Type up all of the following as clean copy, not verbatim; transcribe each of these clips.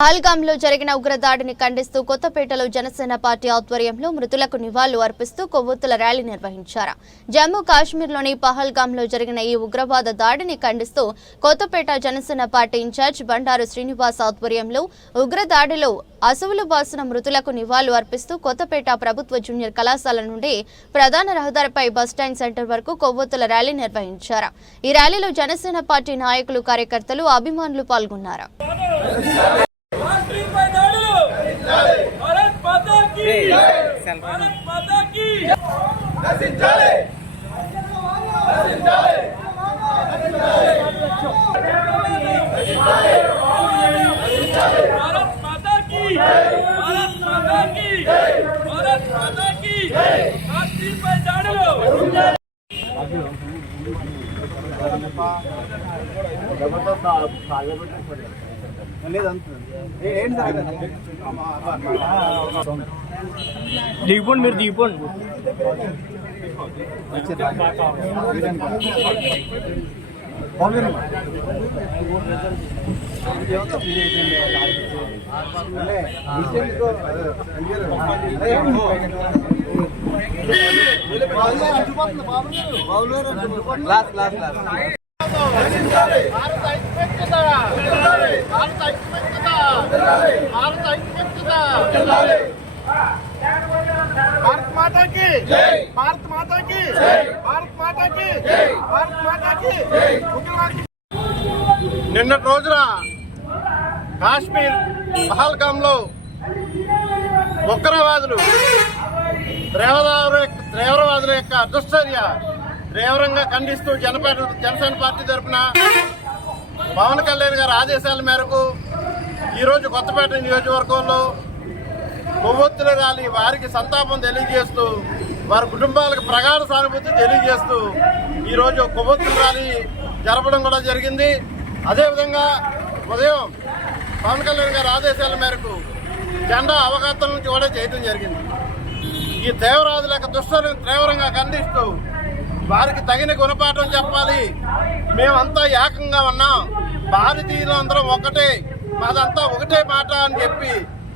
పహల్గాంలో జరిగిన ఉగ్రదాడిని ఖండిస్తూ కొత్తపేటలో జనసేన పార్టీ ఆధ్వర్యంలో మృతులకు నివాళులు అర్పిస్తూ కొవ్వొత్తుల ర్యాలీ నిర్వహించారు. జమ్మూ కాశ్మీర్లోని పహల్గాంలో జరిగిన ఈ ఉగ్రవాద దాడిని ఖండిస్తూ కొత్తపేట జనసేన పార్టీ ఇన్ఛార్జ్ బండారు శ్రీనివాస్ ఆధ్వర్యంలో ఉగ్రదాడిలో అసువులు బాసిన మృతులకు నివాళులు అర్పిస్తూ కొత్తపేట ప్రభుత్వ జూనియర్ కళాశాల నుండి ప్రధాన రహదారిపై బస్టాండ్ సెంటర్ వరకు కొవ్వొత్తుల ర్యాలీ నిర్వహించారు. ఈ ర్యాలీలో జనసేన పార్టీ నాయకులు, కార్యకర్తలు, అభిమానులు పాల్గొన్నారు. దిగిపోండి, మీరు దిగిపోండి. भारत माता की जय, भारत माता की जय, भारत माता की जय, भारत माता की जय. నిన్నటి రోజున కాశ్మీర్ పహల్గాంలో ఉగ్రవాదులు తీవ్రవాదుల యొక్క దుశ్చర్య తీవ్రంగా ఖండిస్తూ జనసేన పార్టీ తరఫున పవన్ కళ్యాణ్ గారి ఆదేశాల మేరకు ఈరోజు కొత్తపేట నియోజకవర్గంలో కొవ్వొత్తుల ర్యాలీ వారికి సంతాపం తెలియజేస్తూ వారి కుటుంబాలకు ప్రగాఢ సానుభూతి తెలియజేస్తూ ఈరోజు కొవ్వొత్తుల ర్యాలీ జరపడం కూడా జరిగింది. అదేవిధంగా ఉదయం పవన్ కళ్యాణ్ గారి ఆదేశాల మేరకు జెండా అవగాహన నుంచి కూడా చేయడం జరిగింది. ఈ తీవ్రవాదుల యొక్క దుష్టులను తీవ్రంగా ఖండిస్తూ వారికి తగిన గుణపాఠం చెప్పాలి, మేమంతా ఏకంగా ఉన్నాం, భారతీయులందరం ఒకటే, మాదంతా ఒకటే మాట అని చెప్పి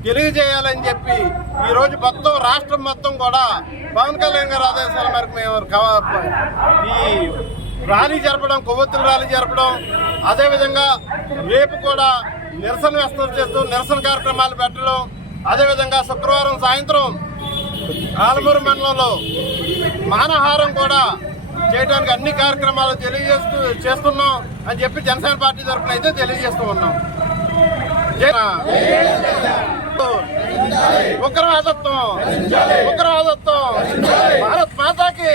తెలియజేయాలని చెప్పి ఈరోజు మొత్తం రాష్ట్రం మొత్తం కూడా పవన్ కళ్యాణ్ గారి ఆదేశాల మేరకు మేము ఈ ర్యాలీ జరపడం, కొవ్వొత్తుల ర్యాలీ జరపడం, అదేవిధంగా రేపు కూడా నిరసన వ్యక్తం చేస్తూ నిరసన కార్యక్రమాలు పెట్టడం, అదేవిధంగా శుక్రవారం సాయంత్రం ఆలమూరు మండలంలో మానహారం కూడా చేయడానికి అన్ని కార్యక్రమాలు చేస్తున్నాం అని చెప్పి జనసేన పార్టీ తరఫున అయితే తెలియజేస్తూ ఉన్నాం. ఉగ్రవాదత్వం భారత్ మాతాకి